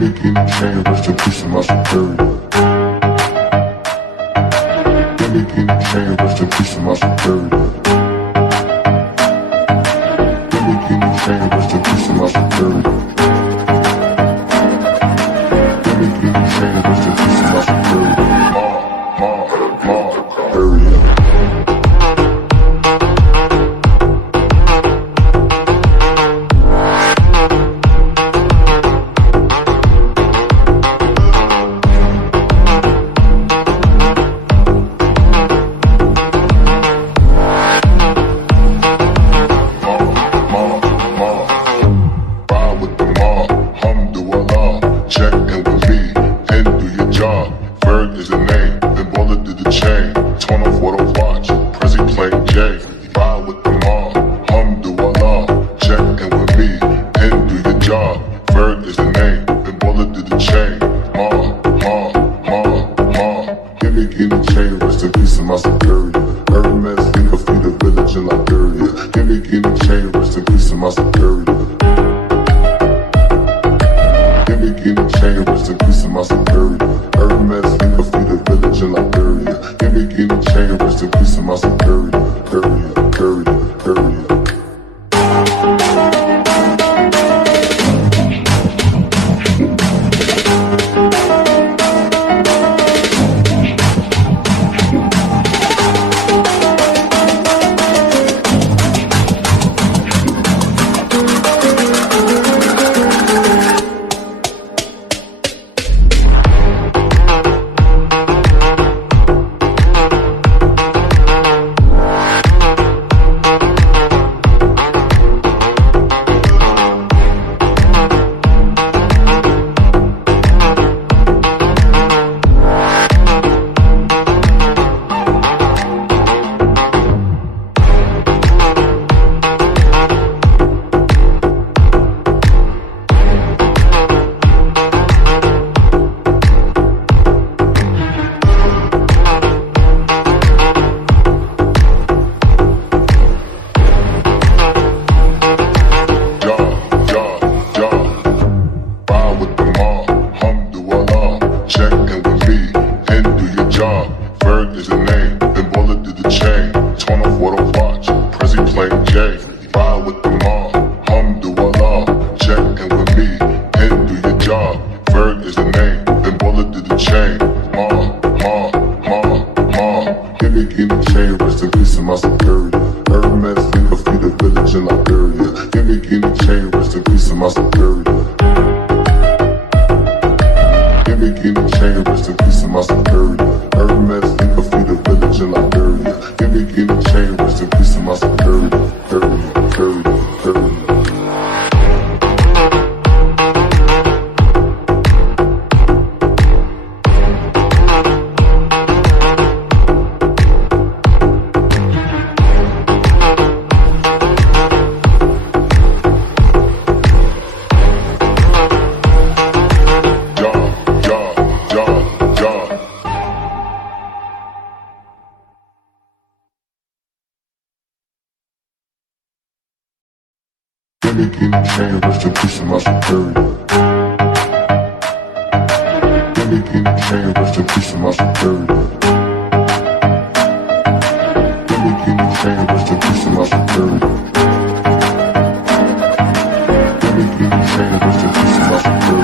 me key chain, rest in peace of my superior. Give me key chain, rest in peace of my superior. Give me key chain, rest in peace of my superior. Give me key chain, rest in peace of my superior. Area. Give me key chain, rest in peace of my superior. Give me key chain, rest in peace of my superior. Give me key chain, rest in peace of my superior. Give me key chain, rest in peace of my superior.